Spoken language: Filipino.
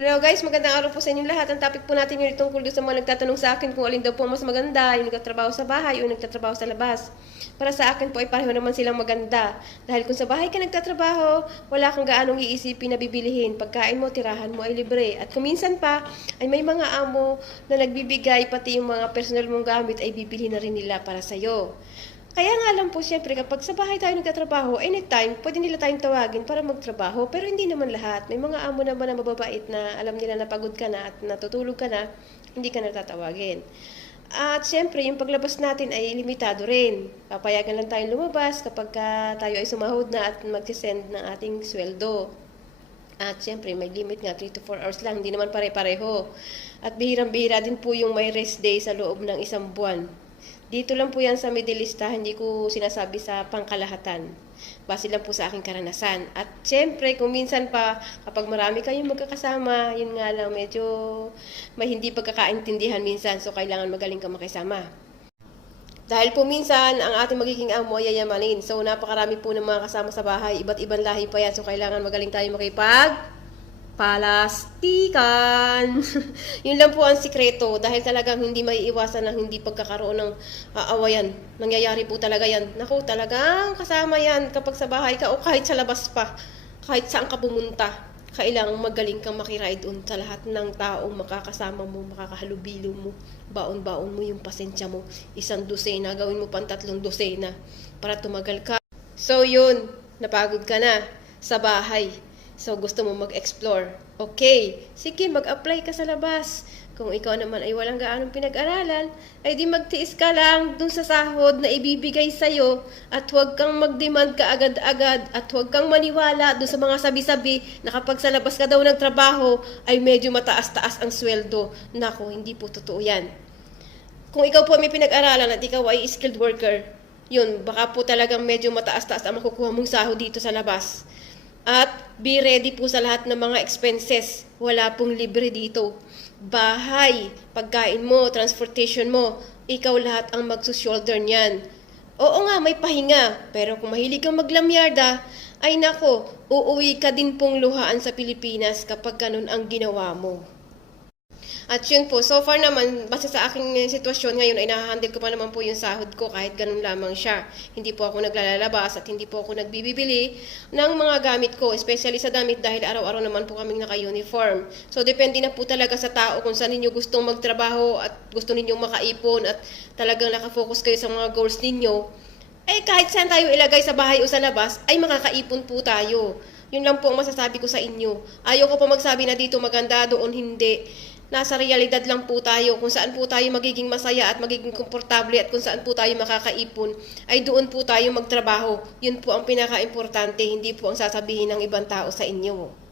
Hello guys, magandang araw po sa inyong lahat. Ang topic po natin yung tungkol sa mga nagtatanong sa akin kung alin daw po mas maganda, yung nagtatrabaho sa bahay o yung nagtatrabaho sa labas. Para sa akin po ay pareho naman silang maganda. Dahil kung sa bahay ka nagtatrabaho, wala kang gaanong iisipin na bibilihin. Pagkain mo, tirahan mo ay libre. At kung minsan pa, ay may mga amo na nagbibigay, pati yung mga personal mong gamit ay bibili na rin nila para sa'yo. Kaya nga lang po, syempre, kapag sa bahay tayo nagtatrabaho, anytime, pwede nila tayong tawagin para magtrabaho. Pero hindi naman lahat. May mga amo naman na mababait na alam nila na pagod ka na at natutulog ka na, hindi ka natatawagin. At syempre, yung paglabas natin ay limitado rin. Papayagan lang tayong lumabas kapag tayo ay sumahod na at mag-send ng ating sweldo. At syempre, may limit nga, 3 to 4 hours lang. Hindi naman pare-pareho. At bihirang-bihira din po yung may rest day sa loob ng isang buwan. Dito lang po yan sa Middle East, hindi ko sinasabi sa pangkalahatan. Base lang po sa aking karanasan. At syempre, kung minsan pa, kapag marami kayong magkakasama, yun nga lang, medyo may hindi pagkakaintindihan minsan, so kailangan magaling ka makisama. Dahil po minsan, ang ating magiging amo ay yayamanin. So, napakarami po ng mga kasama sa bahay, iba't ibang lahi pa yan, so kailangan magaling tayo palastikan. Yun lang po ang sikreto dahil talagang hindi maiiwasan ng hindi pagkakaroon ng aawayan. Nangyayari po talaga yan. Naku, talagang kasama yan kapag sa bahay ka o kahit sa labas pa. Kahit saan ka pumunta, kailangang magaling kang makiride on sa lahat ng taong makakasama mo, makakahalubilo mo. Baon-baon mo yung pasensya mo. 1 dosena, gawin mo pang 3 dosena para tumagal ka. So yun, napagod ka na sa bahay. So, gusto mo mag-explore. Okay, sige, mag-apply ka sa labas. Kung ikaw naman ay walang gaanong pinag-aralan, ay di magtiis ka lang dun sa sahod na ibibigay sa'yo at huwag kang mag-demand ka agad-agad at huwag kang maniwala dun sa mga sabi-sabi na kapag sa labas ka daw nagtrabaho ay medyo mataas-taas ang sweldo. Nako, hindi po totoo yan. Kung ikaw po may pinag-aralan at ikaw ay skilled worker, yun, baka po talagang medyo mataas-taas ang makukuha mong sahod dito sa labas. At be ready po sa lahat ng mga expenses. Wala pong libre dito. Bahay, pagkain mo, transportation mo, ikaw lahat ang magsushoulder niyan. Oo nga, may pahinga. Pero kung mahilig kang maglamyarda, ay nako, uuwi ka din pong luhaan sa Pilipinas kapag ganun ang ginawa mo. At yun po, so far naman, basta sa aking sitwasyon ngayon ay nahahandle ko pa naman po yung sahod ko kahit ganun lamang siya. Hindi po ako naglalabas at hindi po ako nagbibili ng mga gamit ko, especially sa damit dahil araw-araw naman po kaming naka-uniform. So depende na po talaga sa tao kung saan ninyo gustong magtrabaho at gusto ninyong makaipon at talagang nakafocus kayo sa mga goals ninyo. Eh kahit saan tayo ilagay sa bahay o sa labas, ay makakaipon po tayo. Yun lang po ang masasabi ko sa inyo. Ayoko po magsabi na dito maganda, doon hindi. Nasa realidad lang po tayo kung saan po tayo magiging masaya at magiging komportable at kung saan po tayo makakaipon ay doon po tayo magtrabaho. Yun po ang pinaka-importante, hindi po ang sasabihin ng ibang tao sa inyo.